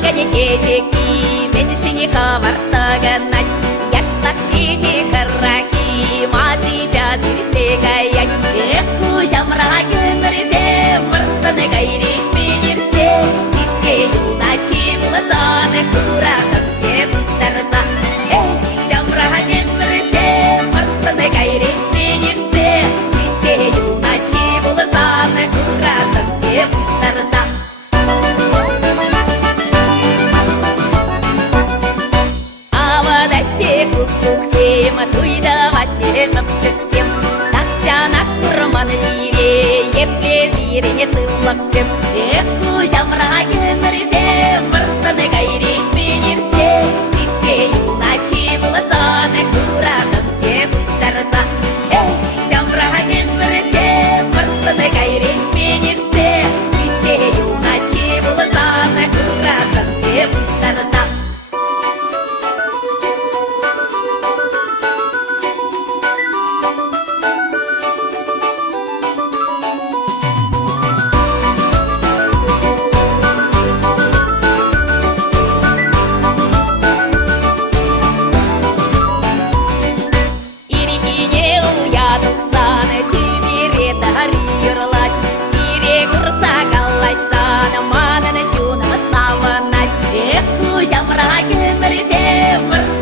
Чечеки, меньше не ковартаганать, яшлак чечекараки, мати жазирцегаять. Эх, кужамра гümürse, мұрттаны гайриш менерсе, бізге юначи бұласаны құрағым жеп ұстарса. Эх, шамра гümürse, мұрттаны гайриш менерсе, бізге юначи бұласаны құрағым жеп ұстарса. Куксем, туйда ваще шапчыксем, такшана курманы сире, епле сирене сыллаксем. Эх, кужамра гümürse, мұрттаны гайриш менерсе, бізге юначи бұласаны құрағым жеп ұстарса. Эх, шамра гümürse, мұрттаны гайриш менерсе, бізге юначи бұласаны құрағым жеп ұстарса.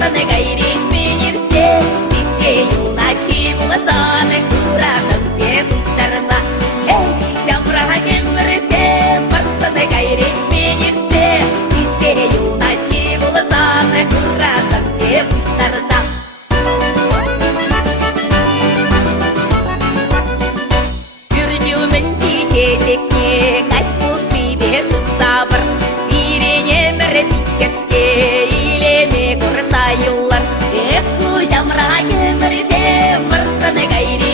Гайриш менерсе, бізге юначи бұласаны құрағым жеп ұстарса. Эх, шамра гümürse, мұрттаны гайриш менерсе, бізге юначи бұласаны құрағым жеп ұстарса. Үрдеумін чечекне, қаш бұлты бешін сабыр, бирене мірі биткеске, илеме құрса юллар. Эх, кужамра гümürse, мұрттаны гайриш